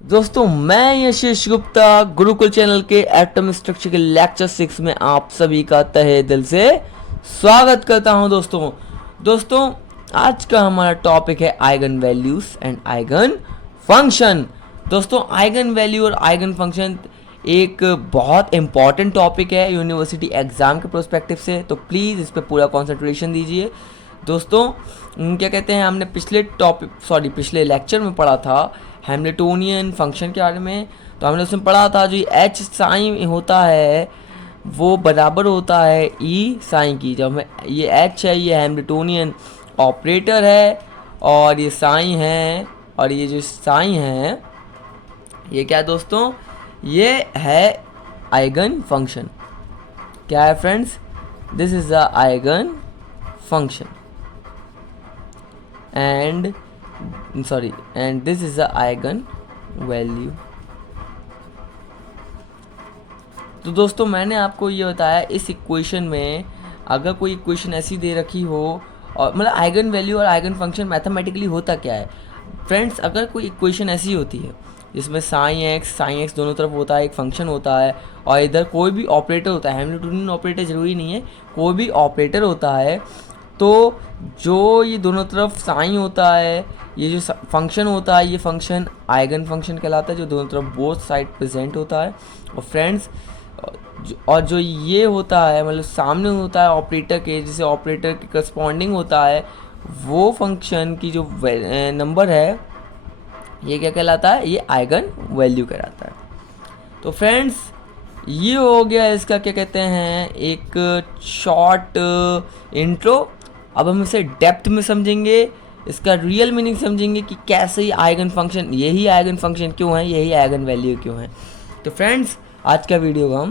दोस्तों मैं यशीश गुप्ता गुरुकुल चैनल के एटम स्ट्रक्चर के लेक्चर 6 में आप सभी का तहे दिल से स्वागत करता हूं। दोस्तों आज का हमारा टॉपिक है eigen values and eigen function. दोस्तों आइगन वैल्यू और आइगन फंक्शन एक बहुत इंपॉर्टेंट टॉपिक है यूनिवर्सिटी एग्जाम के प्रोस्पेक्टिव से, तो प्लीज़ इस पर पूरा कंसंट्रेशन दीजिए। दोस्तों क्या कहते हैं, हमने पिछले लेक्चर में पढ़ा था हैमिल्टोनियन फंक्शन के बारे में। तो हमने उसमें पढ़ा था जो एच साइन होता है वो बराबर होता है ई साइन की। जब ये एच है ये हैमिल्टोनियन ऑपरेटर है और ये साइन है, और ये जो साइन है ये क्या है दोस्तों, ये है आइगन फंक्शन। क्या है friends, this is the eigen function and this is the eigen value। तो दोस्तों मैंने आपको ये बताया इस इक्वेशन में अगर कोई इक्वेशन ऐसी दे रखी हो, और मतलब आइगन वैल्यू और आइगन फंक्शन मैथमेटिकली होता क्या है फ्रेंड्स, अगर कोई इक्वेशन ऐसी होती है जिसमें साइन एक्स दोनों तरफ होता है, एक फंक्शन होता है और इधर कोई भी ऑपरेटर होता है, हैमिल्टोनियन ऑपरेटर ज़रूरी नहीं है, कोई भी ऑपरेटर होता है, तो जो ये दोनों तरफ साइन होता है, ये जो फंक्शन होता है, ये फंक्शन आइगन फंक्शन कहलाता है जो दोनों तरफ बोथ साइड प्रेजेंट होता है। और फ्रेंड्स और जो ये होता है मतलब सामने होता है ऑपरेटर के, जिसे ऑपरेटर के करस्पॉन्डिंग होता है, वो फंक्शन की जो नंबर है ये क्या कहलाता है, ये आइगन वैल्यू कहलाता है। तो फ्रेंड्स ये हो गया इसका क्या कहते हैं एक शॉर्ट इंट्रो। अब हम इसे डेप्थ में समझेंगे, इसका रियल मीनिंग समझेंगे कि कैसे ये आइगन फंक्शन, यही आइगन फंक्शन क्यों है, यही आइगन वैल्यू क्यों है। तो फ्रेंड्स आज का वीडियो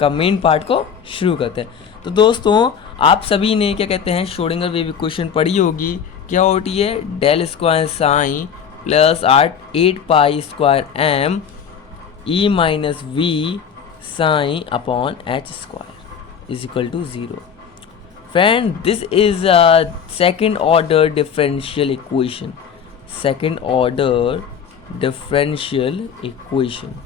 का मेन पार्ट को शुरू करते हैं। तो दोस्तों आप सभी ने क्या कहते हैं श्रोडिंगर वेव इक्वेशन पढ़ी होगी। क्या होती है, del square psi plus 8 pi square m E minus V psi upon h square is equal to 0। Friend, this is a second order differential equation. Second order differential equation.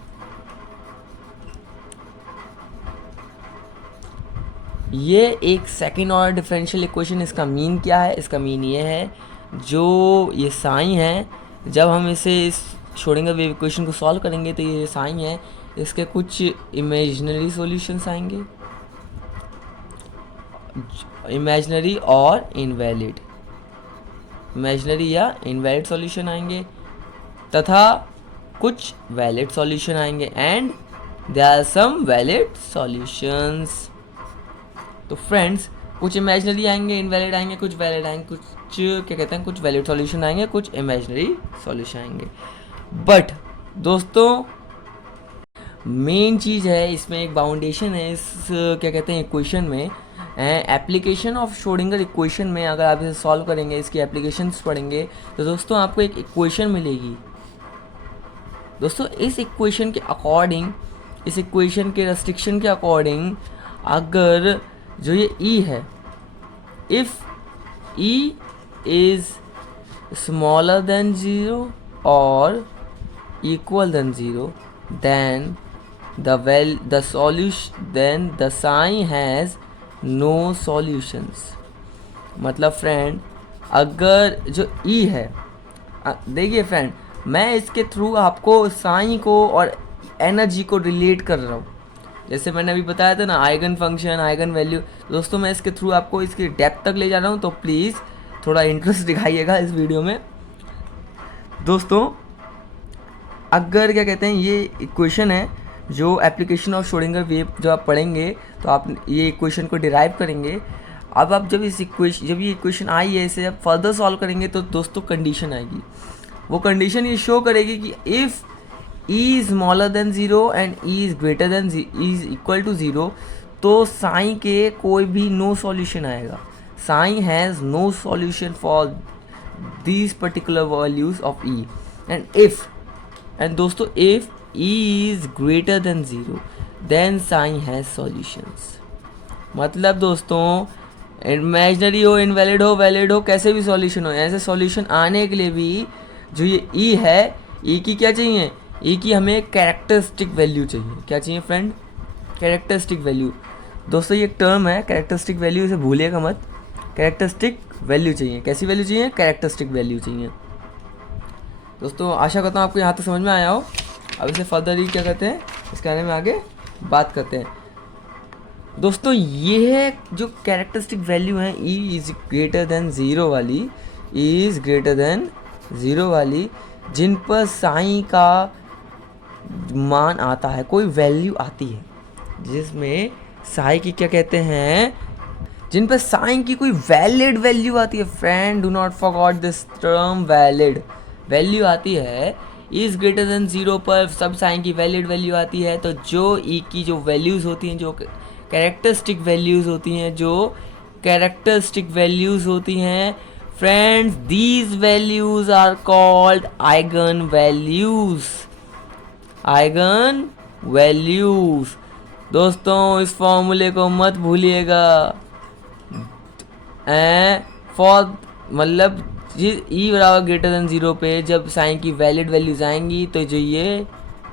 ये एक second order differential equation, इसका mean क्या है, इसका mean ये है जो ये साइन है, जब हम इसे इस श्रोडिंगर वेव इक्वेशन को सॉल्व करेंगे तो ये साइन है, इसके कुछ इमेजिनरी सॉल्यूशंस आएंगे, इमेजिनरी और इनवैलिड, इमेजिनरी या इनवैलिड सॉल्यूशन आएंगे तथा कुछ वैलिड सॉल्यूशन आएंगे and there are some valid solutions. तो फ्रेंड्स कुछ इमेजिनरी आएंगे, इनवैलिड आएंगे, कुछ वैलिड आएंगे, कुछ क्या कहते हैं कुछ वैलिड सॉल्यूशन आएंगे, कुछ इमेजिनरी सॉल्यूशन आएंगे। बट दोस्तों मेन चीज़ है इसमें, एक बाउंडेशन है इस क्या कहते हैं इक्वेशन में, एप्लीकेशन ऑफ श्रोडिंगर इक्वेशन में। अगर आप इसे सॉल्व करेंगे, इसकी एप्लीकेशंस पढ़ेंगे तो दोस्तों आपको एक इक्वेशन मिलेगी। दोस्तों इस इक्वेशन के अकॉर्डिंग, इस इक्वेशन के रेस्ट्रिक्शन के अकॉर्डिंग, अगर जो ये ई है, if E is smaller than 0 और equal than 0 then the sign has no solutions। मतलब फ्रेंड अगर जो ई है, देखिए फ्रेंड मैं इसके थ्रू आपको साइन को और एनर्जी को रिलेट कर रहा हूँ, जैसे मैंने अभी बताया था ना आइगन फंक्शन आइगन वैल्यू। दोस्तों मैं इसके थ्रू आपको इसकी डेप्थ तक ले जा रहा हूँ, तो प्लीज़ थोड़ा इंटरेस्ट दिखाइएगा इस वीडियो में। दोस्तों अगर क्या कहते हैं ये इक्वेशन है जो एप्लीकेशन ऑफ श्रोडिंगर वेव, जो आप पढ़ेंगे तो आप ये इक्वेशन को डिराइव करेंगे। अब आप जब ये इक्वेशन आई है, इसे जब फर्दर सॉल्व करेंगे तो दोस्तों कंडीशन आएगी, वो कंडीशन ये शो करेगी कि if E is smaller than 0 and E is greater than is equal to 0, तो साइन के कोई भी नो सॉल्यूशन आएगा। Psi has no solution for these particular values of E and दोस्तों if e is greater than 0 then sign has solutions। मतलब दोस्तों imaginary हो, invalid हो, वैलिड हो, कैसे भी सॉल्यूशन हो, ऐसे सॉल्यूशन आने के लिए भी जो ये e है, e की क्या चाहिए, ई की हमें कैरेक्टरिस्टिक वैल्यू चाहिए। क्या चाहिए फ्रेंड? Characteristic value. दोस्तों ये एक टर्म है कैरेक्टरिस्टिक वैल्यू, इसे भूलिएगा मत। कैरेक्टरिस्टिक वैल्यू चाहिए। कैसी वैल्यू चाहिए? कैरेक्टरिस्टिक वैल्यू चाहिए। दोस्तों आशा करता हूँ आपको यहाँ तक समझ में आया हो। अब इसे फर्दर ही क्या कहते हैं, इसके बारे में आगे बात करते हैं। दोस्तों ये है जो कैरेक्टरिस्टिक वैल्यू है E is greater than zero वाली, ई इज़ ग्रेटर देन ज़ीरो वाली, जिन पर साइन का मान आता है, कोई वैल्यू आती है जिसमें साइन की क्या कहते हैं, जिन पर साइन की कोई वैलिड वैल्यू आती है। Friend do not forgot this term, valid value आती है। इज़ ग्रेटर देन ज़ीरो पर सब साइन की वैलिड वैल्यू आती है। तो जो ई की जो वैल्यूज़ होती हैं, जो कैरेक्टरिस्टिक वैल्यूज़ होती हैं, जो कैरेक्टरिस्टिक वैल्यूज़ होती हैं friends, these values are called eigen values. Eigen values. दोस्तों इस फॉर्मूले को मत भूलिएगा। फॉर मतलब ई बराबर ग्रेटर देन ज़ीरो पे जब साइन की वैलिड वैल्यूज आएंगी तो जो ये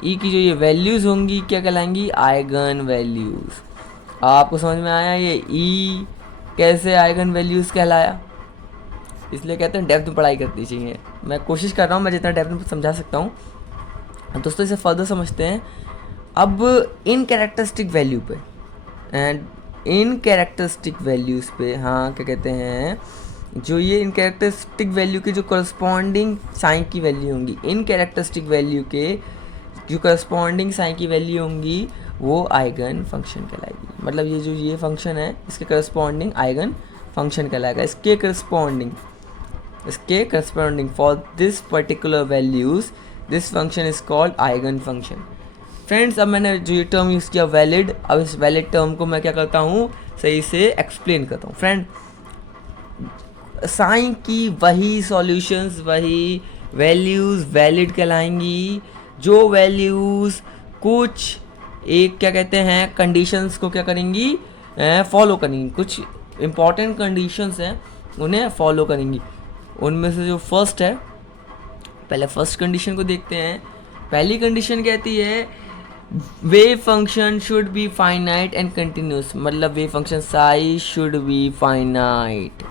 ई की जो ये वैल्यूज़ होंगी क्या कहलाएंगी? Eigen values. आपको समझ में आया ये ई कैसे आइगन वैल्यूज़ कहलाया? इसलिए कहते हैं डेप्थ में पढ़ाई करनी चाहिए। मैं कोशिश कर रहा हूँ मैं जितना डेप्थ में समझा सकता हूँ। दोस्तों इसे फर्दर समझते हैं। अब इन कैरेक्टरिस्टिक वैल्यू पे एंड इन कैरेक्टरिस्टिक वैल्यूज़ पे, हाँ क्या कहते हैं, जो ये इन कैरेक्टरिस्टिक वैल्यू के जो करस्पॉन्डिंग साइन की वैल्यू होंगी, इन कैरेक्टरिस्टिक वैल्यू के जो करस्पॉन्डिंग साइन की वैल्यू होंगी वो आइगन फंक्शन कहलाएगी। मतलब ये जो ये फंक्शन है इसके करस्पॉन्डिंग आइगन फंक्शन कहलाएगा। इसके corresponding for this particular values this function is called eigen function. Friends अब मैंने जो ये टर्म यूज़ किया वैलिड, अब इस वैलिड टर्म को मैं क्या करता हूँ, सही से एक्सप्लेन करता हूँ। फ्रेंड साइन की वही सॉल्यूशंस, वही वैल्यूज़ वैलिड कहलाएंगी जो वैल्यूज़ कुछ एक क्या कहते हैं कंडीशंस को क्या करेंगी, फॉलो करेंगी। कुछ इंपॉर्टेंट कंडीशंस हैं उन्हें फॉलो करेंगी। उनमें से जो फर्स्ट है, पहले फर्स्ट कंडीशन को देखते हैं। पहली कंडीशन कहती है wave function should be finite and continuous. मतलब wave function psi should be finite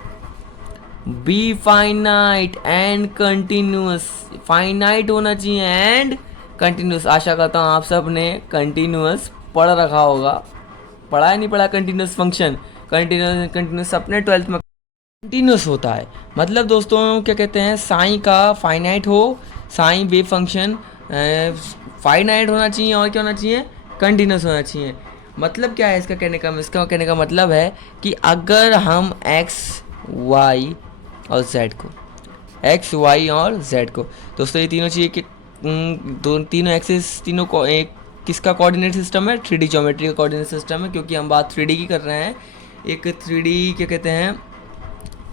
and continuous. Finite होना चाहिए एंड कंटिन्यूस। आशा करता हूँ आप सब ने कंटिन्यूस पढ़ रखा होगा। पढ़ा है नहीं पढ़ा? कंटिन्यूस फंक्शन, कंटिन्यूस अपने 12th में कंटिन्यूस होता है। मतलब दोस्तों क्या कहते हैं, साइन का फाइनाइट हो, साइन वेव फंक्शन फाइनाइट होना चाहिए और क्या होना चाहिए, कंटिन्यूस होना चाहिए। मतलब क्या है इसका कहने का मतलब है कि अगर हम x y और z को दोस्तों ये तीनों चाहिए कि तीनों एक्सिस, तीनों को एक किसका कोऑर्डिनेट सिस्टम है, 3D ज्योमेट्री का कोऑर्डिनेट सिस्टम है। क्योंकि हम बात 3D की कर रहे हैं, एक 3D क्या कहते हैं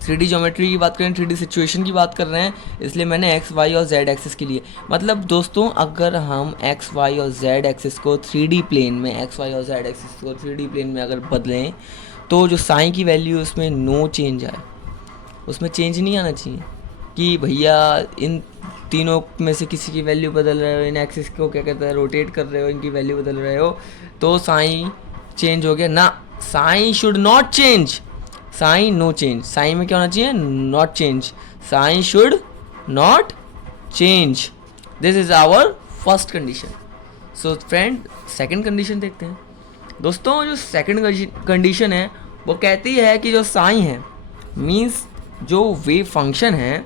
3D ज्योमेट्री की बात करें, 3D सिचुएशन की बात कर रहे हैं, इसलिए मैंने एक्स वाई और जेड एक्सिस के लिए। मतलब दोस्तों अगर हम एक्स वाई और जेड एक्सिस को 3D प्लेन में, एक्स वाई और जेड एक्सिस को 3D प्लेन में अगर बदलें तो जो साइन की वैल्यू उसमें नो चेंज आए, उसमें चेंज नहीं आना चाहिए कि भैया इन तीनों में से किसी की वैल्यू बदल रहे हो, इन एक्सिस को क्या कहते हैं रोटेट कर रहे हो, इनकी वैल्यू बदल रहे हो तो साइन चेंज हो गया ना। Psi should not change, psi no change. Psi में क्या होना चाहिए, not change. Psi should not change. This is our first condition. So friend second condition देखते हैं। दोस्तों जो सेकंड कंडीशन है वो कहती है कि जो साइन है मीन्स जो वेव फंक्शन है,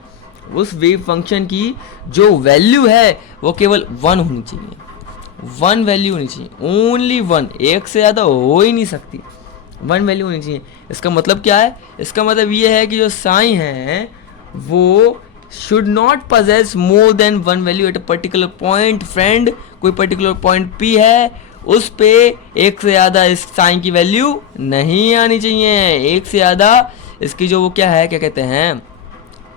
उस वेव फंक्शन की जो वैल्यू है वो केवल 1 होनी चाहिए। 1 वैल्यू होनी चाहिए, ओनली 1, एक से ज़्यादा हो ही नहीं सकती, 1 वैल्यू होनी चाहिए। इसका मतलब क्या है, इसका मतलब ये है कि जो साइन है वो should not possess more than 1 value at a particular point. Friend कोई पर्टिकुलर पॉइंट P है, उस पे एक से ज़्यादा इस साइन की वैल्यू नहीं आनी चाहिए। एक से ज़्यादा इसकी जो वो क्या है, क्या कहते हैं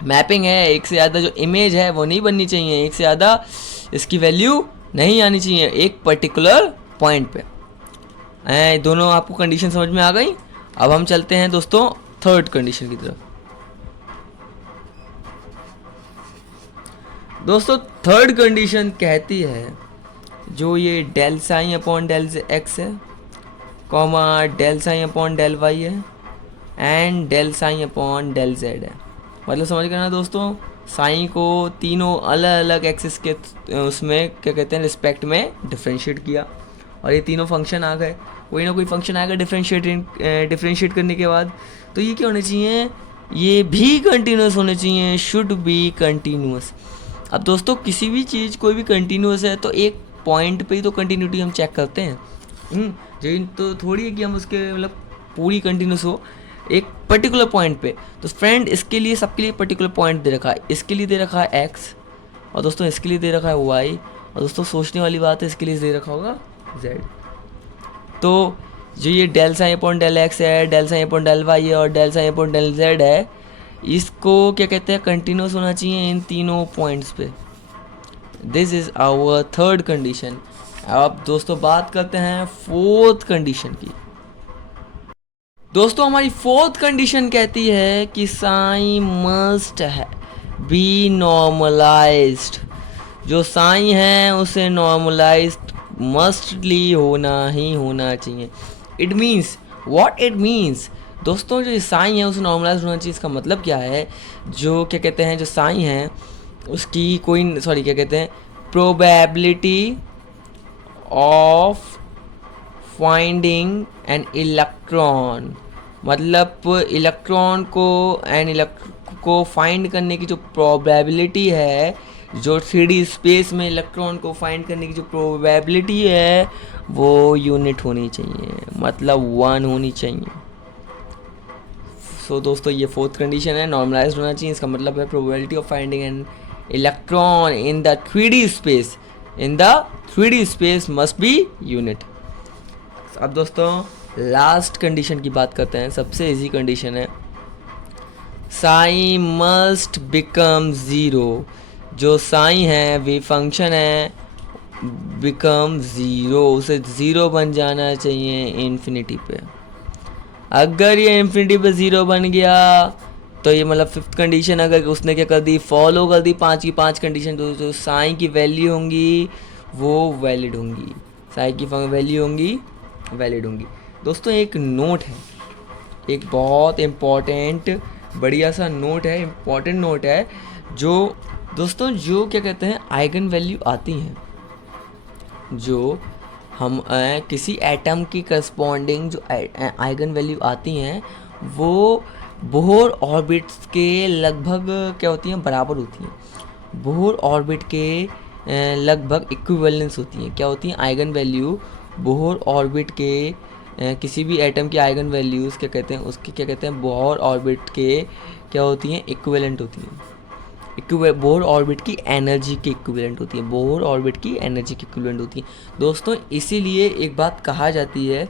मैपिंग है, एक से ज़्यादा जो इमेज है वो नहीं बननी चाहिए, एक से ज़्यादा इसकी वैल्यू नहीं आनी चाहिए एक पर्टिकुलर पॉइंट पे। दोनों आपको कंडीशन समझ में आ गई। अब हम चलते हैं दोस्तों थर्ड कंडीशन की तरफ। दोस्तों थर्ड कंडीशन कहती है जो ये del psi upon del x है, comma del psi upon del y है, and del psi upon del z है। मतलब समझ गए ना दोस्तों, साइन को तीनों अलग अलग एक्सिस के उसमें क्या कहते हैं रिस्पेक्ट में डिफ्रेंशिएट किया, और ये तीनों फंक्शन आ गए। कोई ना कोई फंक्शन आएगा डिफ्रेंशिएट करने के बाद, तो ये क्या होने चाहिए, ये भी कंटिन्यूस होने चाहिए, शुड बी कंटिन्यूस। अब दोस्तों किसी भी चीज़ कोई भी कंटिन्यूस है तो एक पॉइंट पे ही तो कंटिन्यूटी हम चेक करते हैं। जो तो थोड़ी है कि हम उसके मतलब पूरी कंटिन्यूस हो एक पर्टिकुलर पॉइंट पे। तो फ्रेंड इसके लिए सबके लिए पर्टिकुलर पॉइंट दे रखा है, इसके लिए दे रखा है एक्स, और दोस्तों इसके लिए दे रखा है वाई, और दोस्तों सोचने वाली बात है इसके लिए दे रखा होगा जेड। तो जो ये del psi upon del x है, del psi upon del y है और del psi upon del z है, इसको क्या कहते हैं कंटिन्यूस होना चाहिए इन तीनों पॉइंट्स पे। This is our third condition. अब दोस्तों बात करते हैं फोर्थ कंडीशन की। दोस्तों हमारी फोर्थ कंडीशन कहती है कि साइन मस्ट है बी नॉर्मलाइज्ड। जो साइन है उसे नॉर्मलाइज्ड मस्टली होना ही होना चाहिए। It means what it means, दोस्तों जो साइन है उसे नॉर्मलाइज होना चाहिए। इसका मतलब क्या है, जो क्या कहते हैं जो साइन है उसकी कोई क्या कहते हैं probability of finding an electron, मतलब इलेक्ट्रॉन को फाइंड करने की जो प्रोबेबिलिटी है, जो 3D स्पेस में इलेक्ट्रॉन को फाइंड करने की जो प्रोबेबिलिटी है वो यूनिट होनी चाहिए, मतलब 1 होनी चाहिए। सो दोस्तों ये फोर्थ कंडीशन है, नॉर्मलाइज होना चाहिए। इसका मतलब है probability of finding an electron in the 3D space must be unit. अब दोस्तों लास्ट कंडीशन की बात करते हैं, सबसे इजी कंडीशन है, साइन मस्ट बिकम ज़ीरो। जो साइन है वे फंक्शन है बिकम ज़ीरो, उसे ज़ीरो बन जाना चाहिए इन्फिनिटी पे। अगर ये इन्फिनिटी पे ज़ीरो बन गया तो ये मतलब फिफ्थ कंडीशन अगर उसने क्या कर दी, फॉलो कर दी 5 की 5 कंडीशन, तो जो साइन की वैल्यू होंगी वो वैलिड होंगी, साइन की वैल्यू होंगी वैलिड होंगी। दोस्तों एक नोट है, एक बहुत इम्पॉर्टेंट बढ़िया सा नोट है, इम्पॉर्टेंट नोट है, जो दोस्तों जो क्या कहते हैं आइगन वैल्यू आती हैं, जो हम किसी एटम की करस्पॉन्डिंग जो आइगन वैल्यू आती हैं वो बोहर ऑर्बिट्स के लगभग क्या होती हैं, बराबर होती हैं। बोहर ऑर्बिट के लगभग इक्विवेलेंस होती हैं। क्या होती हैं आइगन वैल्यू, बोहर ऑर्बिट के किसी भी एटम की आइगन वैल्यूज़ क्या कहते हैं, उसकी क्या कहते हैं बोहर ऑर्बिट के क्या होती हैं, इक्विवेलेंट होती हैं। बोहर ऑर्बिट की एनर्जी के इक्विवेलेंट होती है, बोहर ऑर्बिट की एनर्जी के इक्विवेलेंट होती है। दोस्तों इसीलिए एक बात कहा जाती है,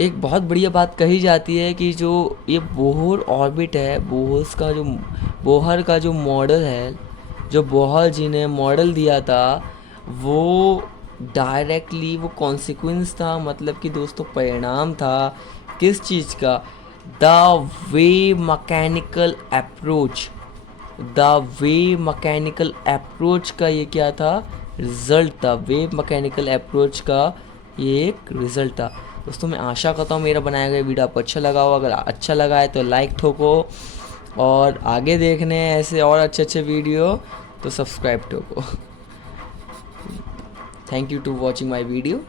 एक बहुत बढ़िया बात कही जाती है कि जो ये बोहर ऑर्बिट है, बोहर का जो मॉडल है, जो बोहर जी ने मॉडल दिया था वो डायरेक्टली वो कॉन्सिक्वेंस था, मतलब कि दोस्तों परिणाम था किस चीज़ का, द वेव मैकेनिकल अप्रोच का ये क्या था, रिज़ल्ट था। वेव मैकेनिकल अप्रोच का ये एक रिज़ल्ट था। दोस्तों मैं आशा करता हूँ मेरा बनाया गया वीडियो आपको अच्छा लगा हो। अगर अच्छा लगा है तो लाइक ठोको, और आगे देखने ऐसे और अच्छे अच्छे वीडियो तो सब्सक्राइब ठोको। Thank you to watching my video.